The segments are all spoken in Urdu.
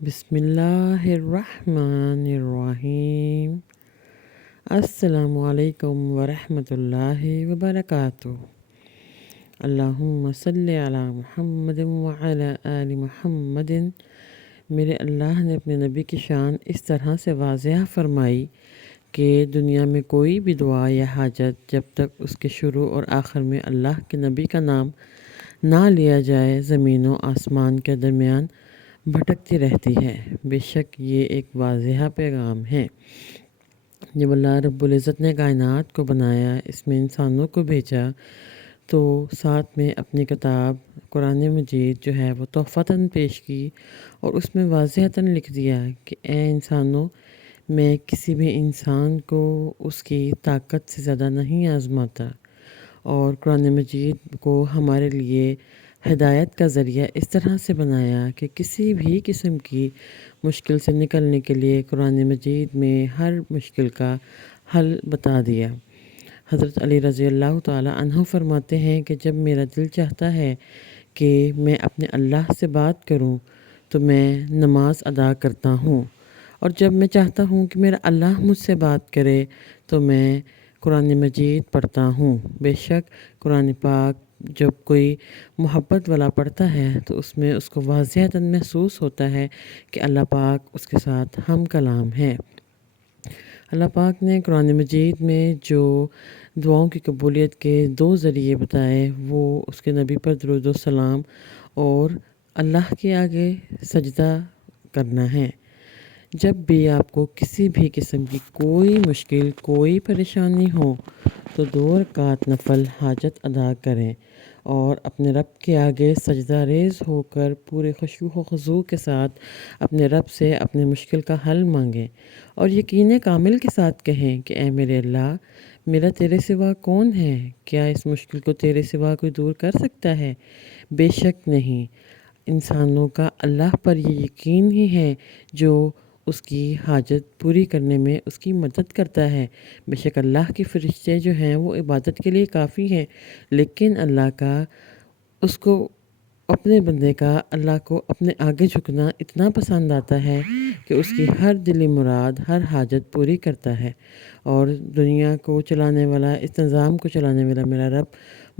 بسم اللہ الرحمن الرحیم۔ السلام علیکم ورحمۃ اللہ وبرکاتہ۔ اللہم صلی علی محمد وعلی آل محمد۔ میرے اللہ نے اپنے نبی کی شان اس طرح سے واضح فرمائی کہ دنیا میں کوئی بھی دعا یا حاجت جب تک اس کے شروع اور آخر میں اللہ کے نبی کا نام نہ لیا جائے زمین و آسمان کے درمیان بھٹکتی رہتی ہے۔ بے شک یہ ایک واضح پیغام ہے۔ جب اللہ رب العزت نے کائنات کو بنایا، اس میں انسانوں کو بھیجا، تو ساتھ میں اپنی کتاب قرآن مجید جو ہے وہ تحفتاً پیش کی اور اس میں واضحتاً لکھ دیا کہ اے انسانوں، میں کسی بھی انسان کو اس کی طاقت سے زیادہ نہیں آزماتا، اور قرآن مجید کو ہمارے لیے ہدایت کا ذریعہ اس طرح سے بنایا کہ کسی بھی قسم کی مشکل سے نکلنے کے لیے قرآن مجید میں ہر مشکل کا حل بتا دیا۔ حضرت علی رضی اللہ تعالی عنہ فرماتے ہیں کہ جب میرا دل چاہتا ہے کہ میں اپنے اللہ سے بات کروں تو میں نماز ادا کرتا ہوں، اور جب میں چاہتا ہوں کہ میرا اللہ مجھ سے بات کرے تو میں قرآن مجید پڑھتا ہوں۔ بے شک قرآن پاک جب کوئی محبت والا پڑھتا ہے تو اس میں اس کو واضحتاً محسوس ہوتا ہے کہ اللہ پاک اس کے ساتھ ہم کلام ہے۔ اللہ پاک نے قرآن مجید میں جو دعاؤں کی قبولیت کے 2 ذریعے بتائے، وہ اس کے نبی پر درود و سلام اور اللہ کے آگے سجدہ کرنا ہے۔ جب بھی آپ کو کسی بھی قسم کی کوئی مشکل، کوئی پریشانی ہو تو 2 رکعت نفل حاجت ادا کریں اور اپنے رب کے آگے سجدہ ریز ہو کر پورے خشوع و خضوع کے ساتھ اپنے رب سے اپنے مشکل کا حل مانگیں، اور یقین کامل کے ساتھ کہیں کہ اے میرے اللہ، میرا تیرے سوا کون ہے؟ کیا اس مشکل کو تیرے سوا کوئی دور کر سکتا ہے؟ بے شک نہیں۔ انسانوں کا اللہ پر یہ یقین ہی ہے جو اس کی حاجت پوری کرنے میں اس کی مدد کرتا ہے۔ بے شک اللہ کے فرشتے جو ہیں وہ عبادت کے لیے کافی ہیں، لیکن اللہ کا اس کو اپنے بندے کا اللہ کو اپنے آگے جھکنا اتنا پسند آتا ہے کہ اس کی ہر دلی مراد، ہر حاجت پوری کرتا ہے۔ اور دنیا کو چلانے والا، اس نظام کو چلانے والا میرا رب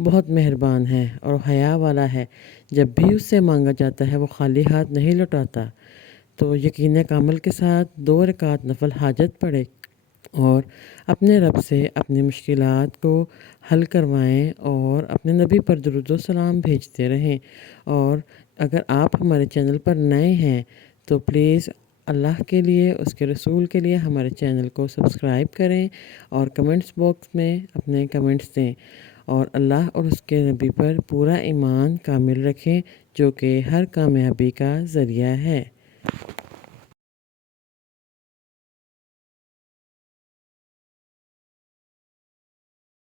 بہت مہربان ہے اور حیا والا ہے۔ جب بھی اس سے مانگا جاتا ہے وہ خالی ہاتھ نہیں لوٹاتا۔ تو یقین کامل کے ساتھ 2 رکعت نفل حاجت پڑھے اور اپنے رب سے اپنی مشکلات کو حل کروائیں اور اپنے نبی پر درود و سلام بھیجتے رہیں۔ اور اگر آپ ہمارے چینل پر نئے ہیں تو پلیز اللہ کے لیے، اس کے رسول کے لیے ہمارے چینل کو سبسکرائب کریں اور کمنٹس باکس میں اپنے کمنٹس دیں، اور اللہ اور اس کے نبی پر پورا ایمان کامل رکھیں جو کہ ہر کامیابی کا ذریعہ ہے۔